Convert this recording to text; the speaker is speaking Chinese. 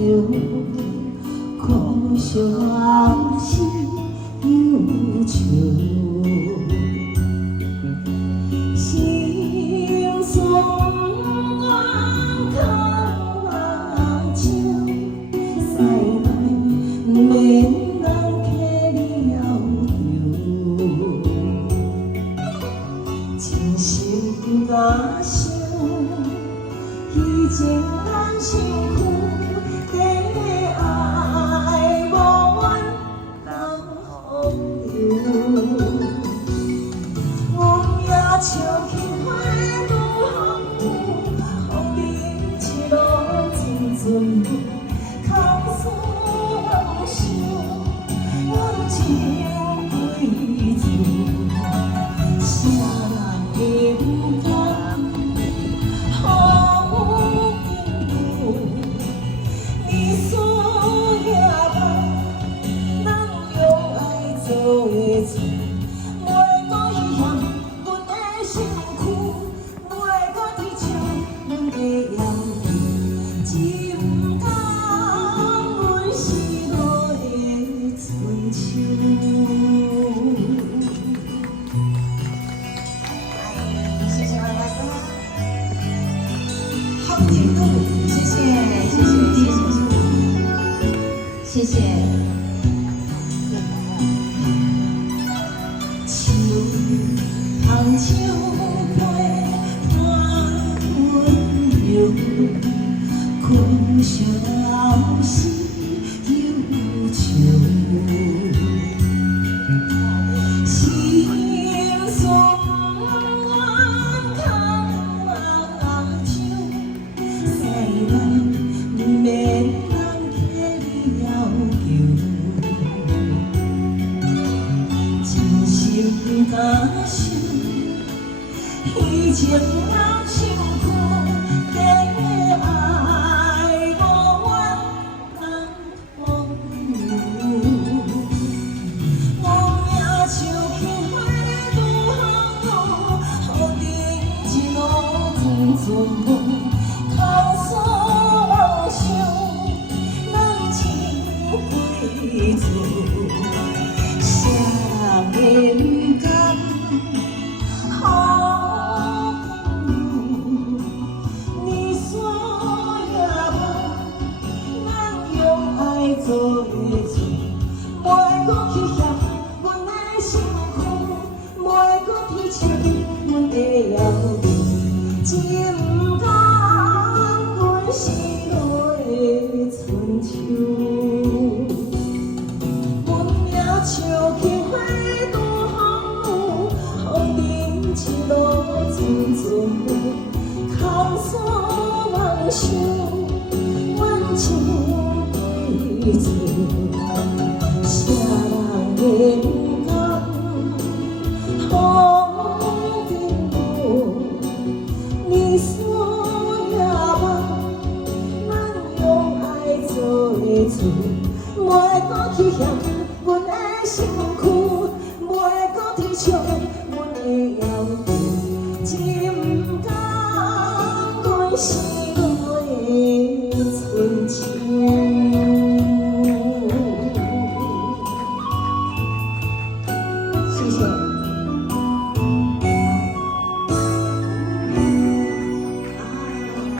流，苦笑是忧愁。心酸我靠笑，西来免人客了着，真心甲伤，以前咱相负。 笑轻花愈含糊，风铃一路真存有，空诉往事，阮情归zul啥人会有敢好朋友？你所也捌，咱用爱做的事。 谢谢。树香树配伴温柔，苦笑是忧愁。心酸我空笑，西来免。 甲伤，以前咱相负，在爱无怨人朋友。我命像轻花愈含糊，雨淋一路真存无，空诉往事，咱情归zul啥人会？ 做的事，袂搁去嫌阮的辛苦，袂搁去笑阮的了离，只毋甘阮失落的春秋。阮命像轻花愈含糊，风铃一路真存无，空诉往事，阮情。 啥人会甘好朋友？你所也捌，咱用爱做的事，袂搁去嫌阮的辛苦，袂搁去笑阮的了离，只毋甘阮失落的春秋。 谢谢。